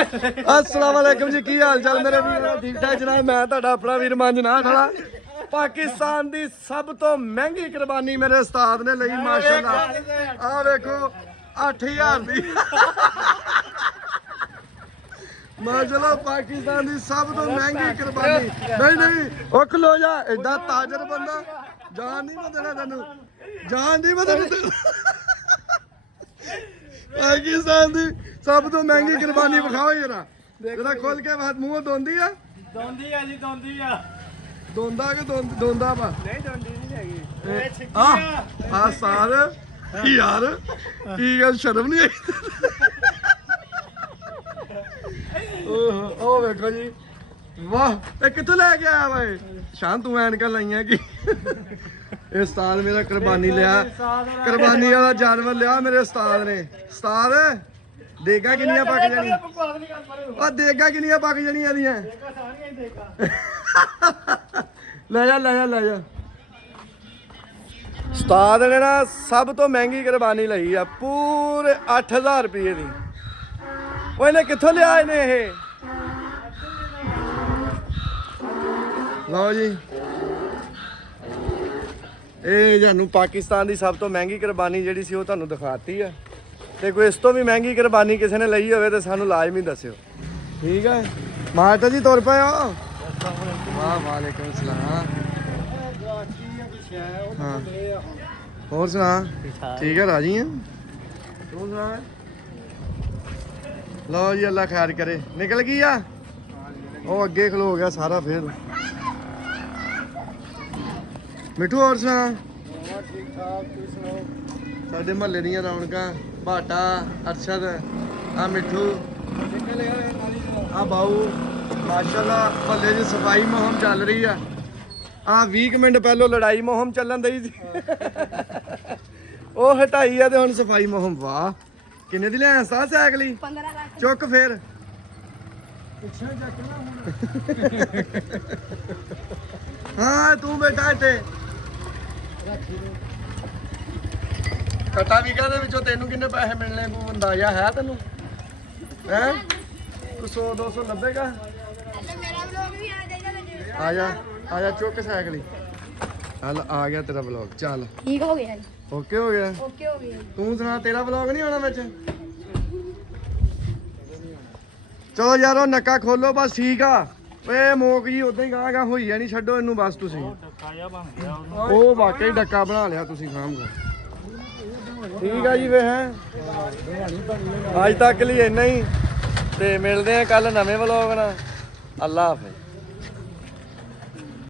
अस्सलाम वालेकुम जी, की हाल चाल मेरे वीर? ठीक ठाक जनाब। मैं ਤੁਹਾਡਾ ਆਪਣਾ ਵੀਰ ਮੰਜਨਾਥ ਵਾਲਾ। ਪਾਕਿਸਤਾਨ ਦੀ ਸਭ ਤੋਂ ਮਹਿੰਗੀ ਕੁਰਬਾਨੀ ਮੇਰੇ ਉਸਤਾਦ ਨੇ ਲਈ ਮਾਸ਼ਾਅੱਲਾ। ਆ ਵੇਖੋ 8000 ਦੀ ਮਾਸ਼ਾਅੱਲਾ। ਪਾਕਿਸਤਾਨ ਦੀ ਸਭ ਤੋਂ ਮਹਿੰਗੀ ਕੁਰਬਾਨੀ। ਨਹੀਂ ਉਹ ਖਲੋ ਜਾ, ਐਡਾ ਤਾਜਰ ਬੰਦਾ। ਜਾਨ ਨਹੀਂ ਮੈਂ ਦੇਣਾ ਤੈਨੂੰ, ਜਾਨ ਨਹੀਂ ਮੈਂ ਤੈਨੂੰ। ਪਾਕਿਸਤਾਨ ਦੀ ਸਭ ਤੋਂ ਮਹਿੰਗੀ ਕੁਰਬਾਨੀ ਵਿਖਾਓ ਜਰਾ, ਜਰਾ ਖੋਲ ਕੇ ਬਾਤ। ਮੂੰਹ ਦੋਂਦੀ ਆ? ਦੋਂਦੀ ਆ ਜੀ, ਦੋਂਦੀ ਆ। ਦੋਂਦਾ ਕਿ ਦੋਂਦਾ ਪਾ? ਨਹੀਂ ਦੋਂਦੀ ਨਹੀਂ ਹੈਗੀ। ਇਹ ਛਿੱਕੀ ਆ ਆ ਸਾਰ ਯਾਰ, ਕੀ ਗੱਲ ਸ਼ਰਮ ਨਹੀਂ ਆਈ? ਉਹ ਵੇਖੋ ਜੀ, ਵਾਹ। ਇਹ ਕਿੱਥੋਂ ਲੈ ਕੇ ਆਇਆ ਵਾ? ਸ਼ਾਨ ਤੂੰ ਐਨਕਾਂ ਲਾਈਆਂ ਕੀ? ਇਹ ਉਸਤਾਦ ਮੇਰਾ ਕੁਰਬਾਨੀ ਲਿਆ, ਕੁਰਬਾਨੀ ਵਾਲਾ ਜਾਨਵਰ ਲਿਆ ਮੇਰੇ ਉਸਤਾਦ ਨੇ। ਉਸਤਾਦ ਦੇਗਾ ਕਿੰਨੀਆਂ ਪੱਕ ਜਾਣੀਆਂ? ਉਹ ਦੇਗਾ ਕਿੰਨੀਆਂ ਪੱਕ ਜਾਣੀਆਂ ਇਹਦੀਆਂ? ਲੈ ਜਾ ਲੈ ਜਾ ਲੈ ਜਾ। ਉਸਤਾਦ ਨੇ ਨਾ ਸਭ ਤੋਂ ਮਹਿੰਗੀ ਕੁਰਬਾਨੀ ਲਈ ਆ, ਪੂਰੇ 8000 ਰੁਪਏ ਦੀ। ਉਹ ਇਹਨੇ ਕਿੱਥੋਂ ਲਿਆ ਇਹਨੇ ਇਹ? ਲਓ ਜੀ, ਇਹ ਤੁਹਾਨੂੰ ਪਾਕਿਸਤਾਨ ਦੀ ਸਭ ਤੋਂ ਮਹਿੰਗੀ ਕੁਰਬਾਨੀ ਜਿਹੜੀ ਸੀ ਉਹ ਤੁਹਾਨੂੰ ਦਿਖਾਤੀ ਆ। ਤੇ ਕੋਈ ਇਸ ਤੋਂ ਵੀ ਮਹਿੰਗੀ ਕੁਰਬਾਨੀ ਕਿਸੇ ਨੇ ਲਈ ਹੋਵੇ ਤਾਂ ਸਾਨੂੰ ਲਾਜ਼ਮੀ ਦੱਸਿਓ, ਠੀਕ ਹੈ? ਮਾਤਾ ਜੀ ਤੁਰ ਪਏ ਹੋ? ਵਾਹ ਵਾਲੇਕੁਮ ਸਲਾਮ। ਹਾਂ ਹੋਰ ਸੁਣਾ? ਠੀਕ ਹੈ, ਰਾਜੀ ਆ? ਤੂੰ ਸੁਣਾ? ਲਓ ਜੀ, ਅੱਲਾ ਖੈਰ ਕਰੇ। ਨਿਕਲ ਗਈ ਆ ਉਹ, ਅੱਗੇ ਖਲੋ ਗਿਆ ਸਾਰਾ। ਫੇਰ ਮਿੱਠੂ ਹੋਰ ਸੁਣਾ? ਠੀਕ ਠਾਕ, ਤੁਸੀਂ ਸੁਣਾਓ? ਸਾਡੇ ਮਹੱਲੇ ਦੀਆਂ ਰੌਣਕਾਂ, ਭਾਟਾ, ਅਰਸ਼ਦ, ਆ ਮਿੱਠੂ, ਆ ਬਾਊ। ਮਾਸ਼ਾਅੱਲਾ ਮਹੱਲੇ 'ਚ ਸਫਾਈ ਮੁਹਿੰਮ ਚੱਲ ਰਹੀ ਆ। ਆ 20 ਮਿੰਟ ਪਹਿਲੋਂ ਲੜਾਈ ਮੁਹਿੰਮ ਚੱਲਣ ਦਈ ਸੀ, ਉਹ ਹਟਾਈ ਆ ਤੇ ਹੁਣ ਸਫਾਈ ਮੁਹਿੰਮ। ਵਾਹ, ਕਿੰਨੇ ਦੀ ਲਿਆ ਸਾ ਸਾਈਕਲੀ? 15 ਲੱਖ। ਚੁੱਕ ਫੇਰ ਪਿੱਛੇ ਚੱਕਣਾ ਹੁਣ। ਹਾਂ ਤੂੰ ਬੈਠਾ ਇੱਥੇ। ਕਟਾ ਵੀਗਾ ਦੇ ਵਿੱਚੋਂ ਤੈਨੂੰ ਕਿੰਨੇ ਪੈਸੇ ਮਿਲਣੇ? ਕੋਈ ਅੰਦਾਜ਼ਾ ਹੈ ਤੈਨੂੰ? ਹੈ ਤੂੰ 100-200 ਲੱਭੇਗਾ? ਮੇਰਾ ਵਲੋਗ ਵੀ ਆ ਜਾਏਗਾ ਵਿੱਚ। ਆ ਜਾ ਆ ਜਾ, ਚੁੱਕ ਸਾਈਕਲੀ। ਚੱਲ ਆ ਗਿਆ ਤੇਰਾ ਵਲੌਗ। ਚੱਲ ਠੀਕ ਹੋ ਗਿਆ ਜੀ। ਓਕੇ ਹੋ ਗਿਆ। ਓਕੇ ਹੋ ਗਿਆ। ਤੂੰ ਸੁਣਾ, ਤੇਰਾ ਵਲੌਗ ਨਹੀਂ ਆਉਣਾ ਵਿੱਚ? ਚਲੋ ਯਾਰੋ, ਨੱਕਾ ਖੋਲੋ ਬਸ, ਠੀਕ ਆ? ਓਏ ਮੋਕ ਜੀ ਉਦਾਂ ਹੀ ਗਾਂ ਹੋਈ ਜਾਣੀ, ਛੱਡੋ ਇਹਨੂੰ ਬਸ ਤੁਸੀਂ। ਡੱਕਾ ਜਿਹਾ ਬਣ ਗਿਆ ਉਹ ਵਾਕਈ ਡੱਕਾ ਬਣਾ ਲਿਆ ਤੁਸੀਂ ਖਾਮ ਕੋ। ਠੀਕ ਆ ਜੀ ਵੇ ਹੈ, ਅੱਜ ਤੱਕ ਲਈ ਇੰਨਾ ਹੀ, ਤੇ ਮਿਲਦੇ ਆ ਕੱਲ ਨਵੇਂ ਵਲੌਗ ਨਾਲ। ਅੱਲਾ ਹਾਫਿਜ਼।